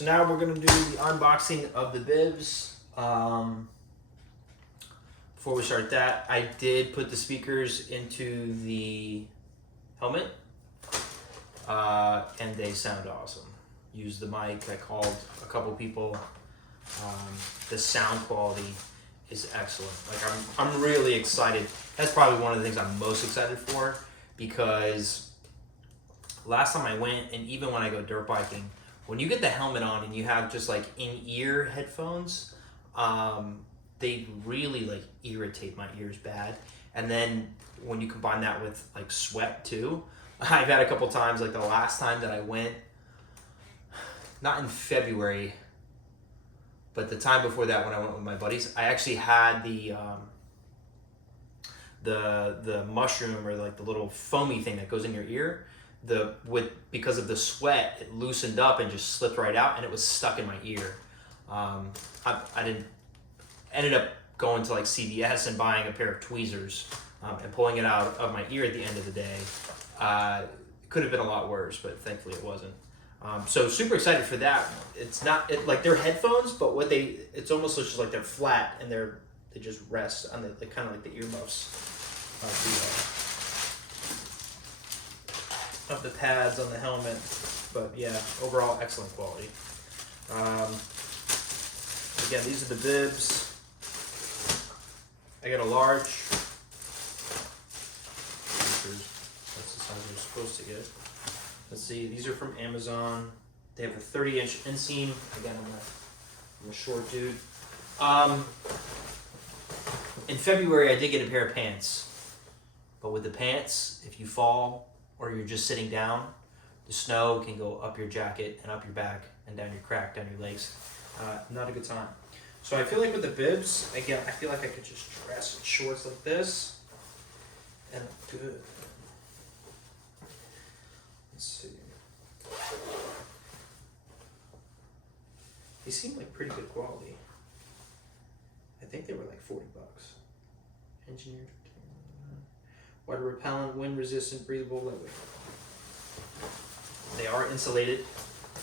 So now we're gonna do the unboxing of the Bibs. Before we start that, I did put the speakers into the helmet, and they sound awesome. Used the mic. I called a couple people. The sound quality is excellent. Like I'm really excited. That's probably one of the things I'm most excited for, because last time I went, and even when I go dirt biking, when you get the helmet on and you have just like in-ear headphones, they really like irritate my ears bad. And then when you combine that with like sweat too, I've had a couple times, like the last time that I went, not in February, but the time before that when I went with my buddies, I actually had the mushroom, or like the little foamy thing that goes in your ear. Because of the sweat, it loosened up and just slipped right out, and it was stuck in my ear. Ended up going to like CVS and buying a pair of tweezers and pulling it out of my ear at the end of the day. Could have been a lot worse, but thankfully it wasn't. So super excited for that. It's not like they're headphones, but it's almost just like they're flat, and they just rest on the kind of like the earmuffs of the pads on the helmet. But yeah, overall excellent quality. Again, these are the Bibs. I got a large. That's the size you're supposed to get. Let's see, these are from Amazon. They have a 30-inch inseam. Again, I'm a short dude. In February, I did get a pair of pants. But with the pants, if you fall or you're just sitting down, the snow can go up your jacket and up your back and down your crack, down your legs. Not a good time. So I feel like with the Bibs, again, I feel like I could just dress in shorts like this and I'm good. Let's see. They seem like pretty good quality. I think they were like $40. Engineered. Water repellent, wind resistant, breathable, lightweight. They are insulated.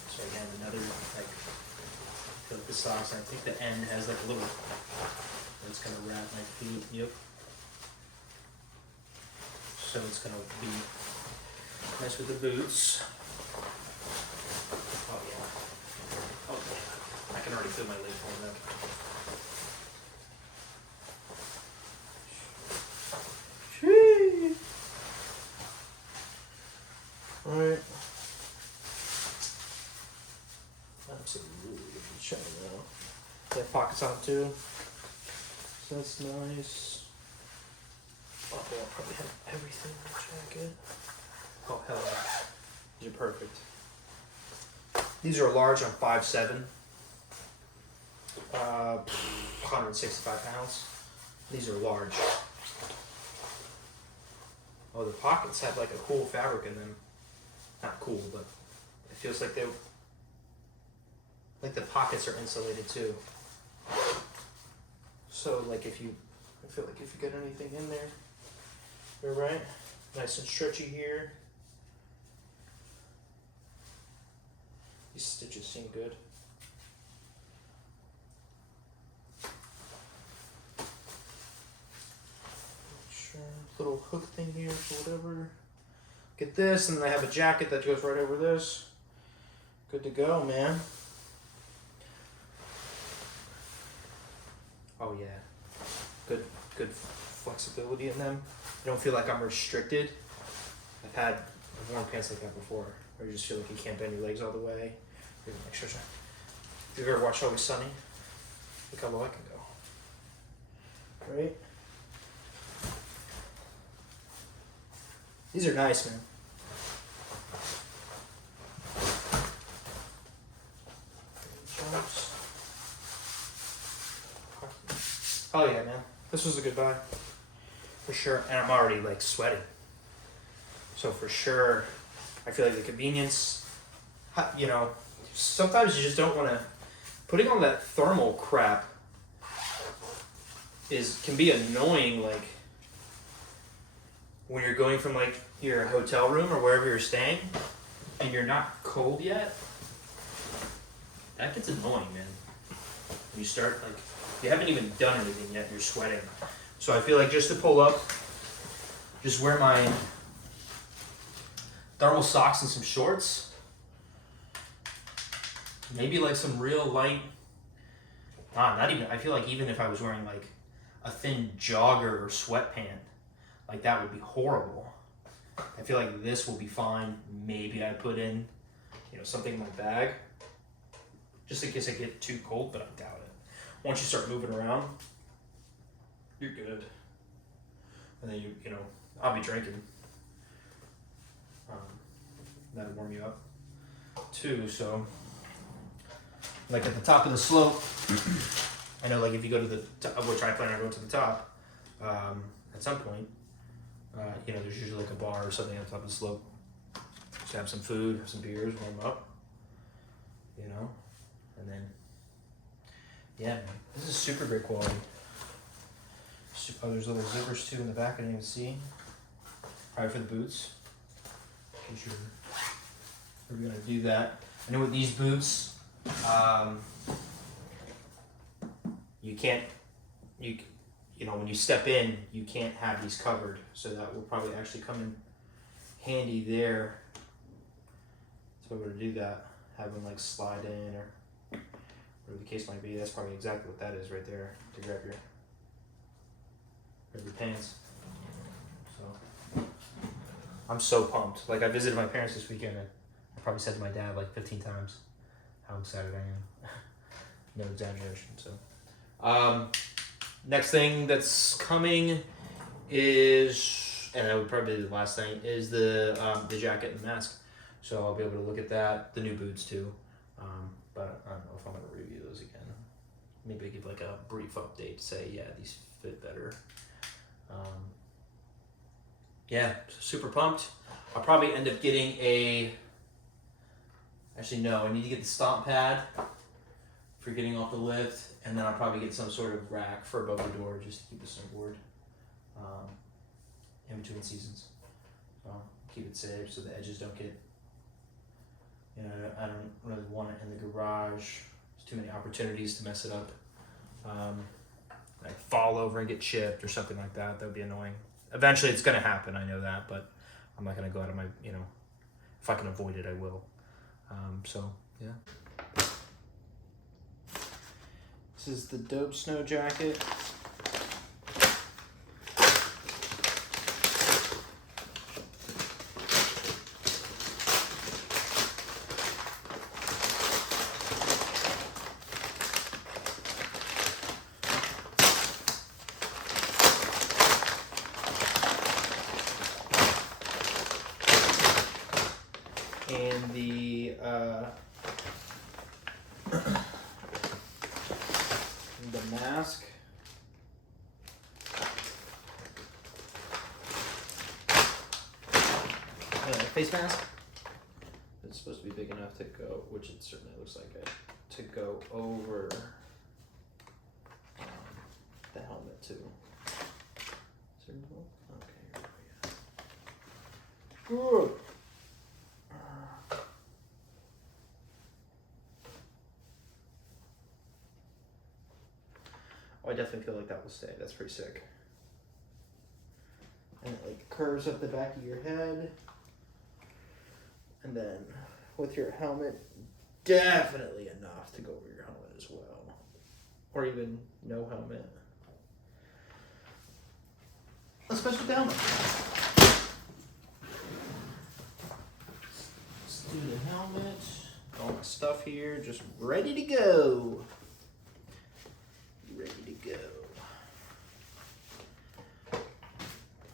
So again, another like the socks. I think the end has like a little that's gonna wrap my feet. Yep. So it's gonna be nice with the boots. Oh yeah. Oh yeah. I can already feel my legs warming up. Alright. Absolutely shiny now. They have pockets on it too. So that's nice. Oh, I'll probably have everything in the jacket. Oh, hell yeah. These are perfect. These are large. I'm 5'7". 165 pounds. These are large. Oh, the pockets have like a cool fabric in them. Not cool, but it feels like the pockets are insulated too. So like I feel like if you get anything in there, you're right. Nice and stretchy here. These stitches seem good. Sure. Little hook thing here for whatever. Get this, and then I have a jacket that goes right over this. Good to go, man. Oh yeah, good flexibility in them. I don't feel like I'm restricted. I've worn pants like that before, where you just feel like you can't bend your legs all the way. Here's an extra shot. If you've ever watched Always Sunny, look how low I can go. Right? These are nice, man. Oh yeah, man. This was a good buy. For sure. And I'm already like sweating. So for sure, I feel like the convenience, you know, sometimes you just don't want to, putting on that thermal crap can be annoying, like when you're going from like your hotel room or wherever you're staying and you're not cold yet, That gets annoying, man. You start like you haven't even done anything yet and you're sweating. So I feel like just to pull up, just wear my thermal socks and some shorts. Maybe like some real light, not even, I feel like even if I was wearing like a thin jogger or sweatpant, like that would be horrible. I feel like this will be fine. Maybe I put in, something in my bag, just in case I get too cold, but I doubt it. Once you start moving around, you're good. And then I'll be drinking. That'll warm you up too. So, like at the top of the slope, I know like if you go to the top, which I plan on going to the top, at some point, there's usually like a bar or something at the top of the slope. Just have some food, have some beers, warm up, and then, yeah, man, this is super great quality. Oh, there's little zippers too in the back I didn't even see. Probably for the boots. In case we're gonna do that. I know with these boots, you can't, when you step in, you can't have these covered. So that will probably actually come in handy there to be able to do that. Have them like slide in or whatever the case might be. That's probably exactly what that is right there to grab your pants. So I'm so pumped. Like I visited my parents this weekend and I probably said to my dad like 15 times how excited I am. No exaggeration. So next thing that's coming is, and that would probably be the last thing, is the jacket and mask. So I'll be able to look at that, the new boots too. But I don't know if I'm gonna review those again. Maybe give like a brief update, say, yeah, these fit better. Yeah, super pumped. I'll probably end up getting actually no, I need to get the stomp pad for getting off the lift, and then I'll probably get some sort of rack for above the door just to keep the snowboard in between seasons. So keep it safe so the edges don't get, I don't really want it in the garage. There's too many opportunities to mess it up. Like fall over and get chipped or something like that. That would be annoying. Eventually it's gonna happen, I know that, but I'm not gonna go out of my, if I can avoid it, I will. So yeah. This is the Dopesnow Jacket. And the mask. Face mask. It's supposed to be big enough to go, which it certainly looks like it, to go over the helmet too. Okay, here we go. Oh, I definitely feel like that will stay. That's pretty sick. And it like curves up the back of your head. And then with your helmet, definitely enough to go over your helmet as well. Or even no helmet. Especially with the helmet. Let's do the helmet. All my stuff here, just ready to go. Ready to go.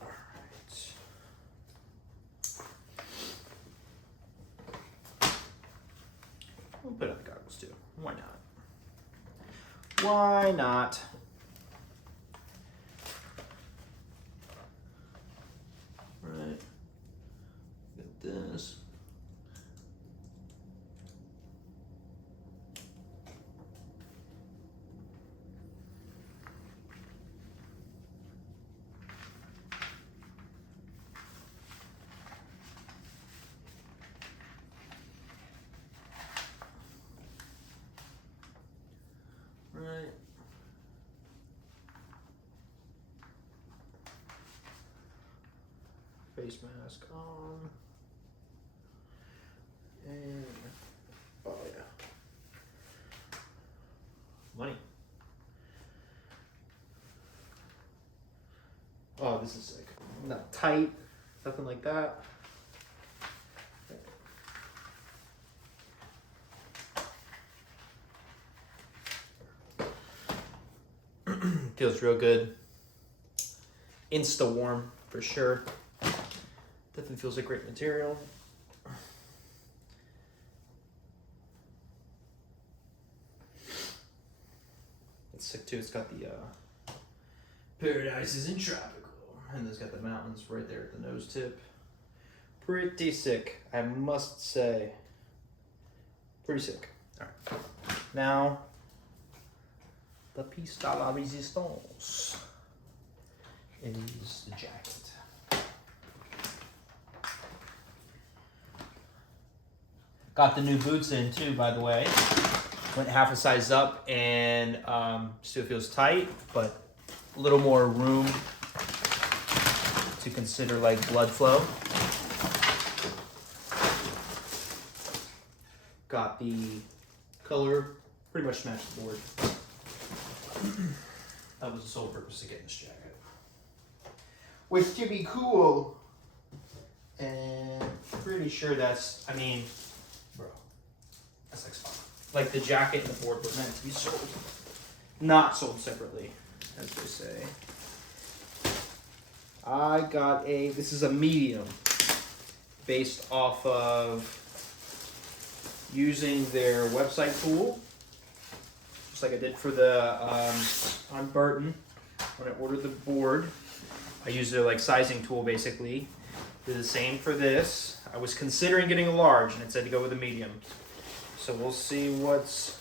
All right. We'll put on the goggles too. Why not? Why not? Right. Get this. face mask on. And, oh yeah. Money. Oh, this is sick. Not tight, nothing like that. Feels real good. Insta warm for sure. Definitely feels like great material. It's sick too. It's got the Paradise is in tropical, and it's got the mountains right there at the nose tip. Pretty sick, I must say. Pretty sick. All right, now the piece de la resistance is the jacket. Got the new boots in too, by the way. Went half a size up and still feels tight, but a little more room to consider like blood flow. Got the color pretty much matched the board. That was the sole purpose of getting this jacket. Which to be cool, and pretty sure that's, I mean, bro, that's like spot. Like the jacket and the board were meant to be sold, not sold separately, as they say. I got this is a medium, based off of using their website tool, just like I did for the on Burton when I ordered the board. I used their like sizing tool basically. Did the same for this. I was considering getting a large, and it said to go with a medium. So we'll see what's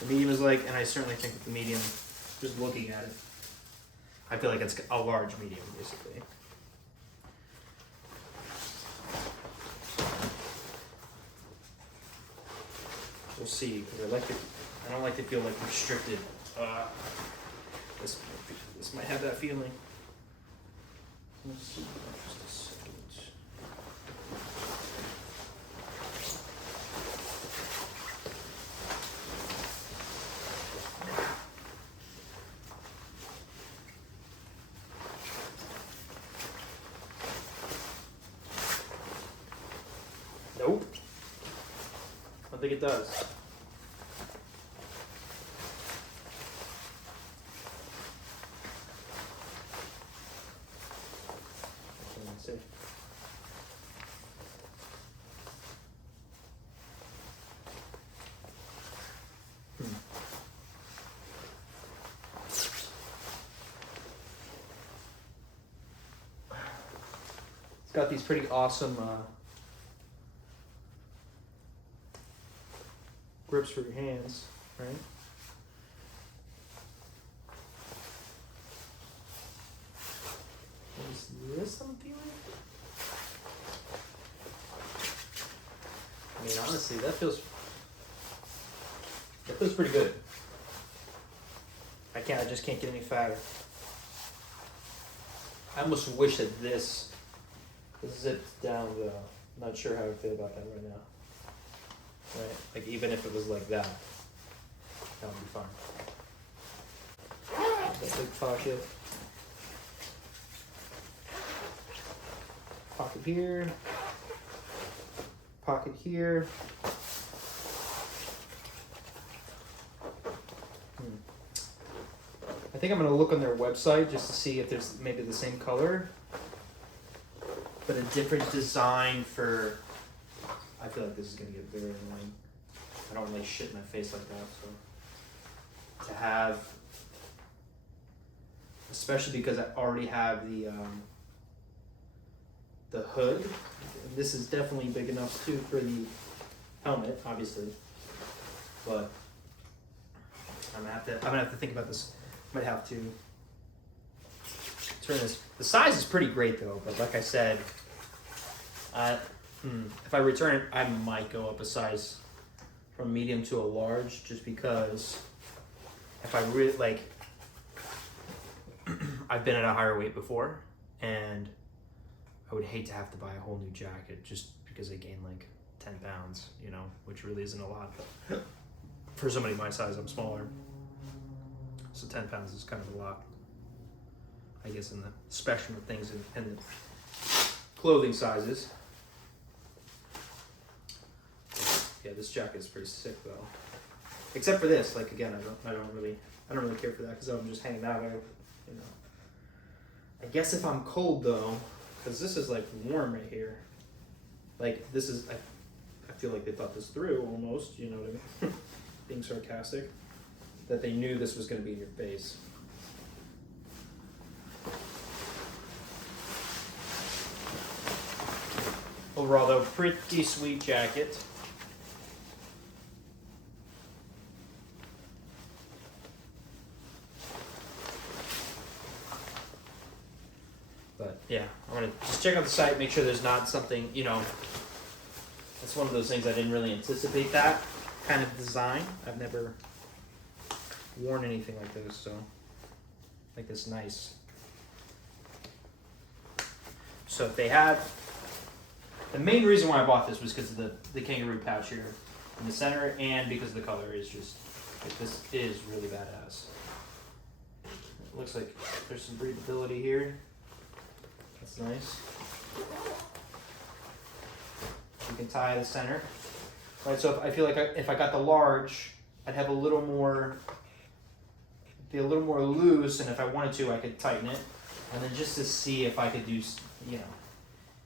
the medium is like, and I certainly think that the medium, just looking at it, I feel like it's a large medium basically. We'll see, because I don't like to feel like restricted. This might have that feeling. Let's see, just a second. Nope. I don't think it does. Let's see. It's got these pretty awesome grips for your hands, right? What is this I'm feeling? I mean, honestly, that feels pretty good. I just can't get any fatter. I almost wish that this zips down though. I'm not sure how I feel about that right now. Right? Like even if it was like that would be fine. That big pocket. Pocket here. Pocket here. I think I'm gonna look on their website just to see if there's maybe the same color, but a different design for. I feel like this is gonna get very annoying. I don't really shit in my face like that, so to have, especially because I already have the hood. This is definitely big enough too for the helmet, obviously, but I'm gonna have to think about this. Might have to turn this. The size is pretty great though, but like I said, if I return it, I might go up a size from medium to a large, just because if I really like, I've been at a higher weight before, and I would hate to have to buy a whole new jacket just because I gained like 10 pounds, you know, which really isn't a lot, but for somebody my size, I'm smaller. So 10 pounds is kind of a lot, I guess, in the spectrum of things and the clothing sizes. Yeah, this jacket is pretty sick though. Except for this, like again, I don't really care for that because I'm just hanging that way, you know. I guess if I'm cold though, because this is like warm right here. Like this is, I feel like they thought this through almost, you know what I mean? Being sarcastic. That they knew this was going to be in your face. Overall though, pretty sweet jacket. But yeah, I'm gonna just check out the site, make sure there's not something, you know, that's one of those things I didn't really anticipate that kind of design. I've never worn anything like this, so like this nice. So if they had, the main reason why I bought this was because of the kangaroo pouch here in the center and because the color is just, like this is really badass. It looks like there's some breathability here. That's nice. You can tie the center. Right, so I feel like if I got the large, I'd have a little more, be a little more loose, and if I wanted to, I could tighten it. And then just to see if I could do, you know,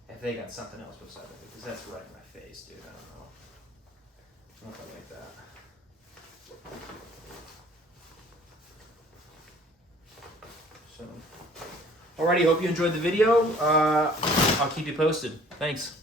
if they got something else beside it, because that's right in my face, dude. I don't know if I like that. So, alrighty, hope you enjoyed the video. I'll keep you posted. Thanks.